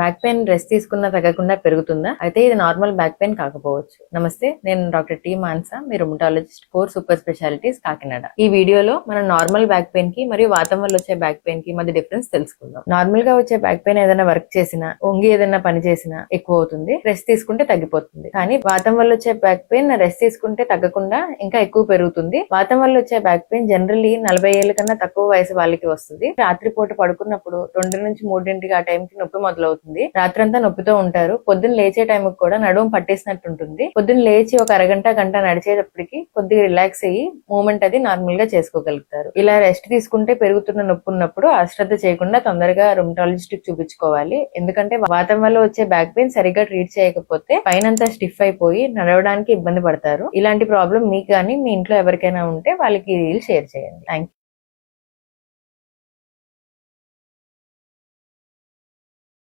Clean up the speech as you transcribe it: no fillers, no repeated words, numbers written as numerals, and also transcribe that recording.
Back pain rest తీసుకున్నా తగ్గకుండా పెరుగుతుందా? అయితే ఇది నార్మల్ బ్యాక్ పెయిన్ కాకపోవచ్చు. నమస్తే, నేను డాక్టర్ టి మాన్సా, మీ rheumatologist, core super specialities, Kakinada. ఈ వీడియోలో మనం నార్మల్ బ్యాక్ పెయిన్ కి మరియు వాతం వల్ల వచ్చే బ్యాక్ పెయిన్ కి మధ్య డిఫరెన్స్ తెలుసుకుందాం. నార్మల్ గా వచ్చే బ్యాక్ పెయిన్ ఏదైనా వర్క్ చేసినా, వంగి ఏదైనా పని చేసినా ఎక్కువ అవుతుంది, రెస్ట్ తీసుకుంటే తగ్గిపోతుంది. కానీ వాతం వల్ల వచ్చే బ్యాక్ పెయిన్ రెస్ట్ తీసుకుంటే తగ్గకుండా ఇంకా ఎక్కువ పెరుగుతుంది. వాతం వల్ల వచ్చే బ్యాక్ పెయిన్ జనరల్లీ 40 ఏళ్ల కన్నా తక్కువ వయసు వాళ్ళకి వస్తుంది. రాత్రిపూట పడుకున్నప్పుడు 2 నుంచి 3 ఆ టైంకి నొప్పి మొదలవుతుంది. రాత్రంతా నొప్పితో ఉంటారు. పొద్దున్న లేచే టైం కూడా నడుము పట్టేసినట్టు ఉంటుంది. పొద్దున్న లేచి ఒక గంట నడిచేటప్పటికి కొద్దిగా రిలాక్స్ అయ్యి మూమెంట్ అది నార్మల్ గా చేసుకోగలుగుతారు. ఇలా రెస్ట్ తీసుకుంటే పెరుగుతున్న నొప్పి ఉన్నప్పుడు అశ్రద్ధ చేయకుండా తొందరగా రుమటాలజిస్ట్ కి చూపించుకోవాలి. ఎందుకంటే వాతం వల్ల వచ్చే బ్యాక్ పెయిన్ సరిగ్గా ట్రీట్ చేయకపోతే పైనంతా స్టిఫ్ అయిపోయి నడవడానికి ఇబ్బంది పడతారు. ఇలాంటి ప్రాబ్లం మీకు కానీ మీ ఇంట్లో ఎవరికైనా ఉంటే వాళ్ళకి షేర్ చేయండి. Thank you.